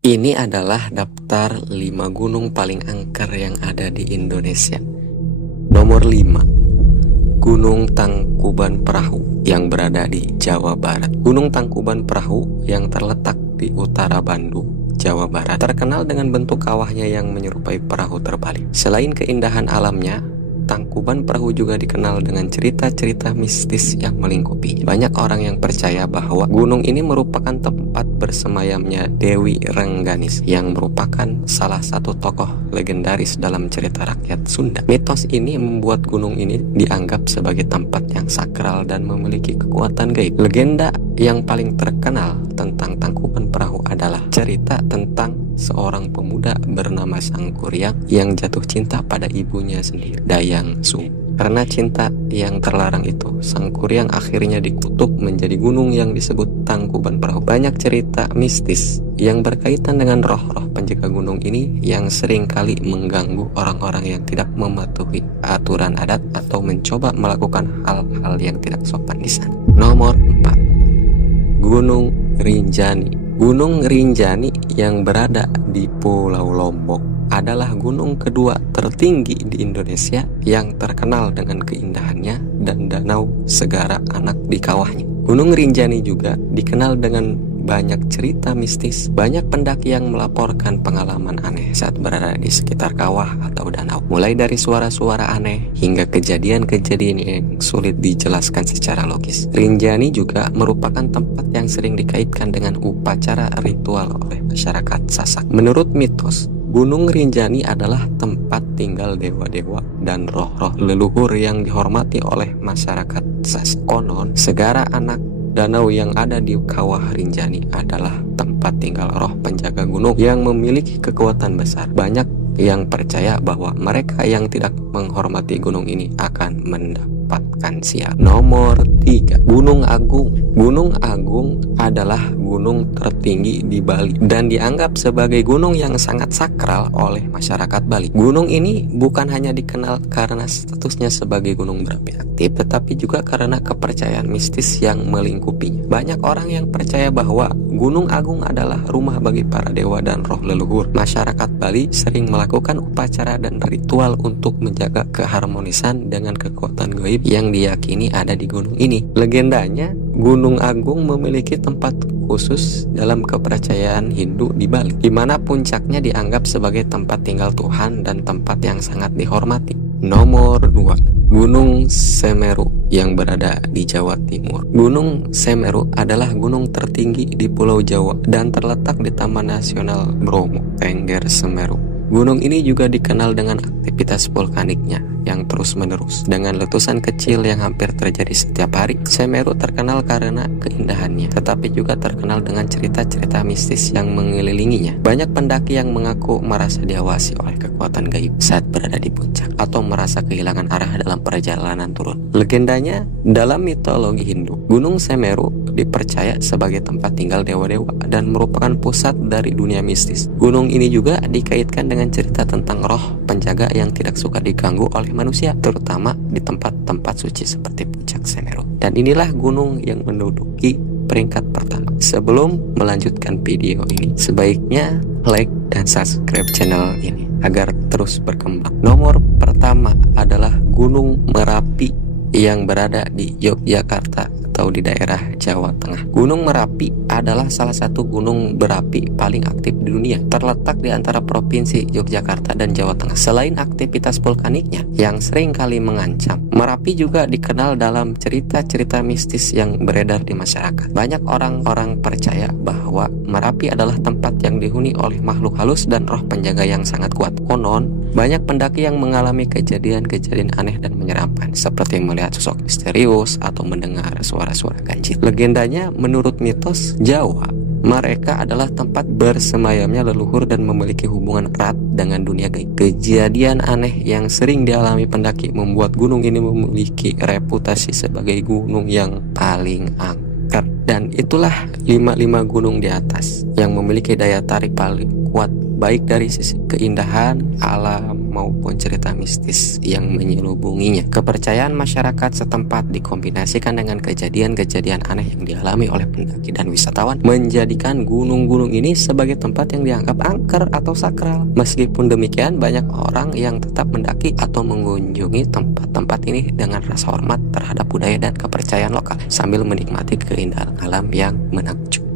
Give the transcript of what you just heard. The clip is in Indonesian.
Ini adalah daftar 5 gunung paling angker yang ada di Indonesia. Nomor 5, Gunung Tangkuban Perahu yang berada di Jawa Barat. Gunung Tangkuban Perahu yang terletak di utara Bandung, Jawa Barat, terkenal dengan bentuk kawahnya yang menyerupai perahu terbalik. Selain keindahan alamnya, Tangkuban Perahu juga dikenal dengan cerita-cerita mistis yang melingkupi. Banyak orang yang percaya bahwa gunung ini merupakan tempat bersemayamnya Dewi Rengganis yang merupakan salah satu tokoh legendaris dalam cerita rakyat Sunda. Mitos ini membuat gunung ini dianggap sebagai tempat yang sakral dan memiliki kekuatan gaib. Legenda yang paling terkenal tentang Tangkuban Perahu adalah cerita tentang seorang pemuda bernama Sangkuriang yang jatuh cinta pada ibunya sendiri, Dayang Sumba. Karena cinta yang terlarang itu, Sangkuriang akhirnya dikutuk menjadi gunung yang disebut Tangkuban Perahu. Banyak cerita mistis yang berkaitan dengan roh-roh penjaga gunung ini yang sering kali mengganggu orang-orang yang tidak mematuhi aturan adat atau mencoba melakukan hal-hal yang tidak sopan di sana. Nomor 4, Gunung Rinjani. Gunung Rinjani yang berada di Pulau Lombok adalah gunung kedua tertinggi di Indonesia yang terkenal dengan keindahannya dan danau segara anak di kawahnya. Gunung Rinjani juga dikenal dengan banyak cerita mistis. Banyak pendaki yang melaporkan pengalaman aneh saat berada di sekitar kawah atau danau. Mulai dari suara-suara aneh hingga kejadian-kejadian yang sulit dijelaskan secara logis. Rinjani juga merupakan tempat yang sering dikaitkan dengan upacara ritual oleh masyarakat Sasak. Menurut mitos, Gunung Rinjani adalah tempat tinggal dewa-dewa dan roh-roh leluhur yang dihormati oleh masyarakat Sasak. Konon, segara anak danau yang ada di kawah Rinjani adalah tempat tinggal roh penjaga gunung yang memiliki kekuatan besar. Banyak yang percaya bahwa mereka yang tidak menghormati gunung ini akan mendapatkan sial. Nomor 3, Gunung Agung. Gunung Agung adalah gunung tertinggi di Bali dan dianggap sebagai gunung yang sangat sakral oleh masyarakat Bali. Gunung ini bukan hanya dikenal karena statusnya sebagai gunung berapi aktif, tetapi juga karena kepercayaan mistis yang melingkupinya. Banyak orang yang percaya bahwa Gunung Agung adalah rumah bagi para dewa dan roh leluhur. Masyarakat Bali sering melakukan upacara dan ritual untuk menjaga keharmonisan dengan kekuatan gaib yang diyakini ada di gunung ini. Legendanya, Gunung Agung memiliki tempat khusus dalam kepercayaan Hindu di Bali, di mana puncaknya dianggap sebagai tempat tinggal Tuhan dan tempat yang sangat dihormati. Nomor 2, Gunung Semeru yang berada di Jawa Timur. Gunung Semeru adalah gunung tertinggi di Pulau Jawa dan terletak di Taman Nasional Bromo, Tengger Semeru. Gunung ini juga dikenal dengan aktivitas vulkaniknya yang terus-menerus dengan letusan kecil yang hampir terjadi setiap hari. Semeru terkenal karena keindahannya, tetapi juga terkenal dengan cerita-cerita mistis yang mengelilinginya. Banyak pendaki yang mengaku merasa diawasi oleh kekuatan gaib saat berada di puncak atau merasa kehilangan arah dalam perjalanan turun. Legendanya, dalam mitologi Hindu, Gunung Semeru dipercaya sebagai tempat tinggal dewa-dewa dan merupakan pusat dari dunia mistis. Gunung ini juga dikaitkan dengan cerita tentang roh penjaga yang tidak suka diganggu oleh manusia, terutama di tempat-tempat suci seperti puncak Semeru. Dan inilah gunung yang menduduki peringkat pertama. Sebelum melanjutkan video ini, sebaiknya like dan subscribe channel ini agar terus berkembang. Nomor pertama adalah Gunung Merapi yang berada di Yogyakarta atau di daerah Jawa Tengah. Gunung Merapi adalah salah satu gunung berapi paling aktif di dunia, terletak di antara provinsi Yogyakarta dan Jawa Tengah. Selain aktivitas vulkaniknya yang sering kali mengancam, Merapi juga dikenal dalam cerita-cerita mistis yang beredar di masyarakat. Banyak orang-orang percaya bahwa Merapi adalah tempat yang dihuni oleh makhluk halus dan roh penjaga yang sangat kuat. Konon, banyak pendaki yang mengalami kejadian-kejadian aneh dan menyeramkan, seperti melihat sosok misterius atau mendengar suara-suara ganjil. Legendanya, menurut mitos Jawa, mereka adalah tempat bersemayamnya leluhur dan memiliki hubungan erat dengan dunia gaib. Kejadian aneh yang sering dialami pendaki membuat gunung ini memiliki reputasi sebagai gunung yang paling angker. Dan itulah 5 gunung di atas yang memiliki daya tarik paling kuat, baik dari sisi keindahan alam, maupun cerita mistis yang menyelubunginya. Kepercayaan masyarakat setempat dikombinasikan dengan kejadian-kejadian aneh yang dialami oleh pendaki dan wisatawan, menjadikan gunung-gunung ini sebagai tempat yang dianggap angker atau sakral. Meskipun demikian, banyak orang yang tetap mendaki atau mengunjungi tempat-tempat ini dengan rasa hormat terhadap budaya dan kepercayaan lokal, sambil menikmati keindahan alam yang menakjubkan.